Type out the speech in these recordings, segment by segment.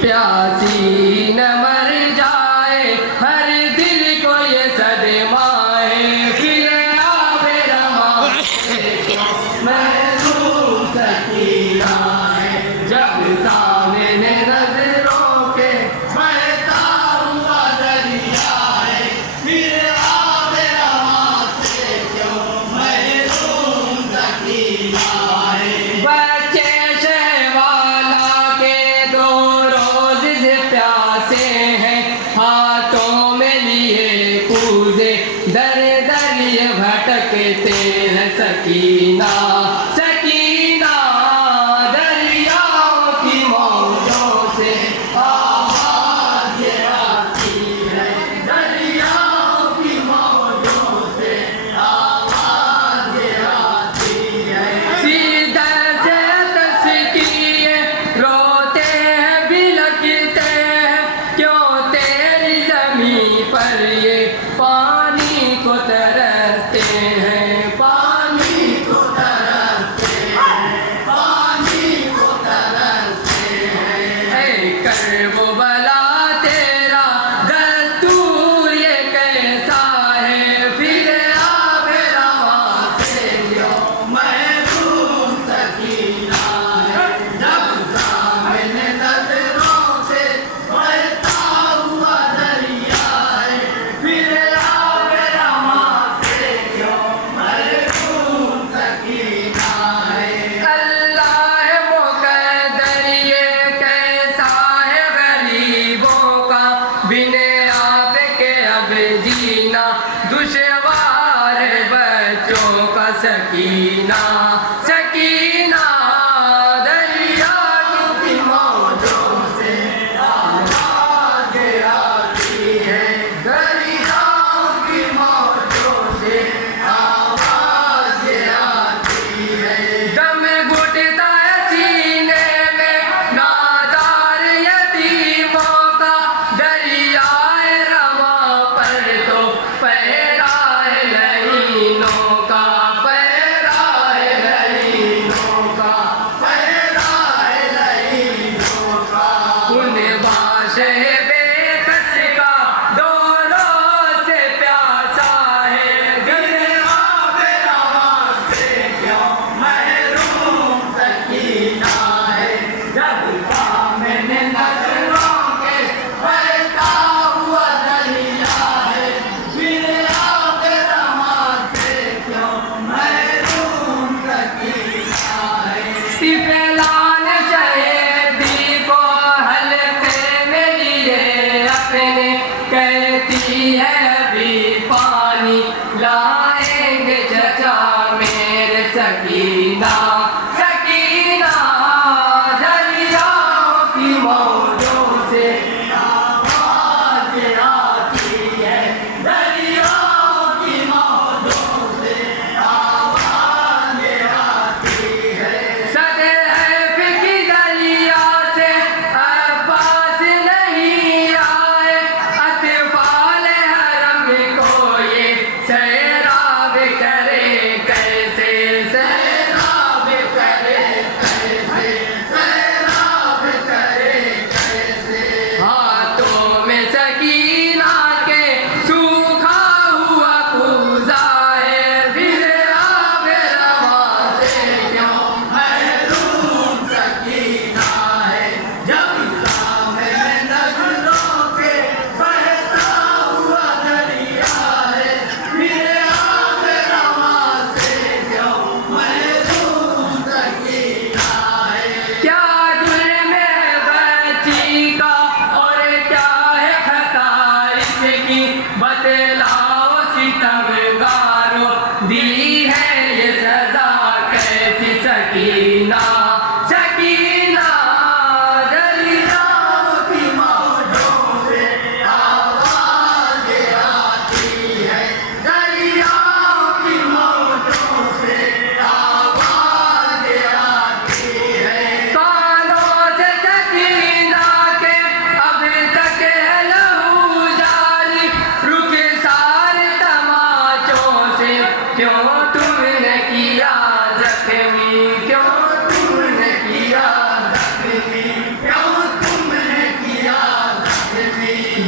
प्यासी न मर जाए, हर दिल को ये सदमाए, फिर आवे रमा महसूम सकीना है। जब सामने नजरों के बहता हुआ दरिया है, फिर आवे रमा से क्यों महसूम सकीना है। बच्चे शहवाला के दो रोज से प्यासे हैं, हाथों में लिए कूदे दर दर ये भटकते हैं। सकीना सकीना दरियाओं की मौजों से आवाज़ आती है, दरियाओं की मौजों से आवाज़ आती है। सीधा से तस्कीए रोते हैं बिलखते हैं, क्यों तेरी ज़मीं पर ये पानी को तरसते हैं, पानी को तरसते हैं, पानी को तरसते हैं। ऐ कर्बला तेरा दस्तूर ये कैसा है, फिर आवे रमा से क्यों महसूम सकीना है। जब सामने नजरों से बहता हुआ दरिया है, फिर आवे रमा से क्यों महसूम सकीना है। अल्लाह मुक़द्दर ये कैसा है गरीबों का, बिन आपके अब जीना दुश्वार है बच्चों का। सकीना सकीना दरिया की मौजों से आवाज़ आती है, दरिया की मौजों से आवाज़ आती है। दम घुटता है सीने में नादार यतीमों का, दरियाए रमा पर तो पैराए लहीनों का, पैराए लहीनों का, पैराए लहीनों का। उन बाशे बेकस का दोनों से प्यासा है, फिर आवे रमा से क्यों महरूम सकीना है। जब सामने नजरों के बहता हुआ दरिया है, फिर आवे रमा से क्यों महरूम सकीना है। सिफलान शहीदी को हल्के में लिए अपने, कहती है अभी पानी लाएंगे चचा मेरे। सकीना सकीना दरियाओं की मौजों से आवाज़ आती है, दरियाओं की मौजों से आवाज़ आती है। सदैव की दरिया से अब्बास नहीं आए, अतफाल हरम को ये सैराब करे कैसे, सैराब करे कैसे, सैराब करे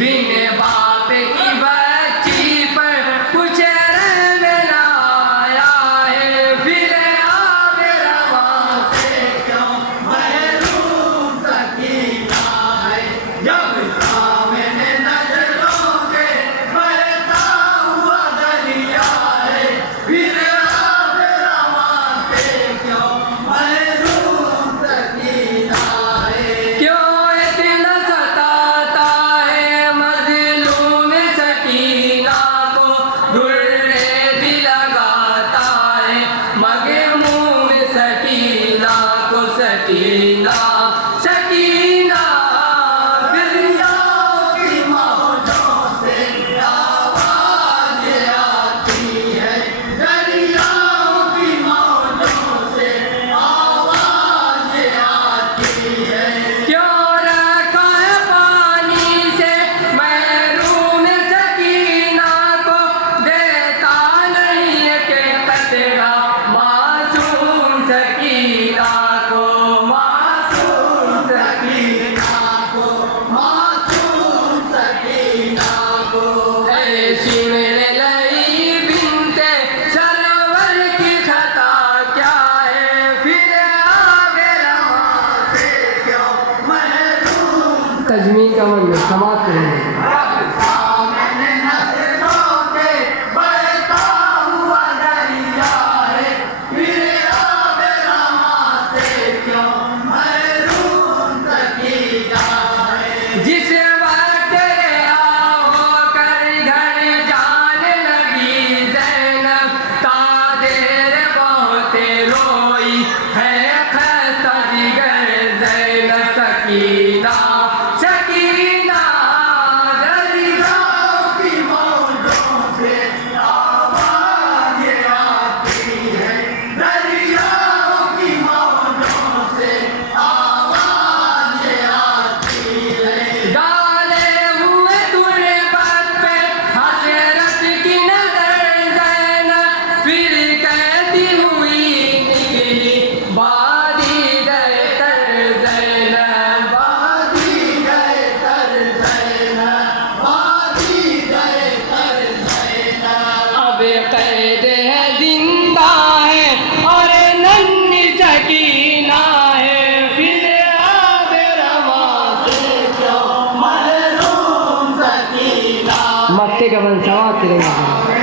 बिन बाप की बच्ची पर कुछ रंग ना आया है, फिर आब रवा से क्यों महरूम सकीना है। जब सामने नजरों के बहता हुआ दरिया है, फिर आब रवा से क्यों महरूम सकीना है। क्यों इतना सताता है मजलूम सकीना को, दुर्रे भी लगाता है मगमूम सकीना को। सकीना सकीना दरियाओं की मौजों से आवाज आती है, दरियाओं की मौजों से आवाज आती है। क्यों रखा है पानी से महरूम सकीना को, देता नहीं है के कतरा मासूम सकीना को। मासूम सकीना को, मासूम सकीना को। ऐसी मेरे लई बिनते सरवर की खता क्या है, फिर आगे रवा से क्यों महरूम। तजमीन का मन समाप्त करेंगे। सामने नजरों के बहता हुआ दरिया है, फिर आगे रवा से क्यों महरूम सकीना है। जिस वक्त रिहा होकर घर जाने लगी ज़ैनब, तादेर बहुत रोई है खस्ता जिगर ज़ैनब। सकीना सकीना दरियाओं की मौजों से आवाज आती है, दरियाओं की मौजों से आवाज आती है। डाले हुए तुरबत पे हसरत की नजर ज़ैनब, फिर कहती हुई निकली बादी गए तर ज़ैनब। बादी गए तर ज़ैनब, बादी गए तर ज़ैनब। अब कैद है जिंदा है और नन्ही सकीना है, फिर आब रवा से क्यों महरूम सकीना। मक्के का बन समाप्त करेंगे।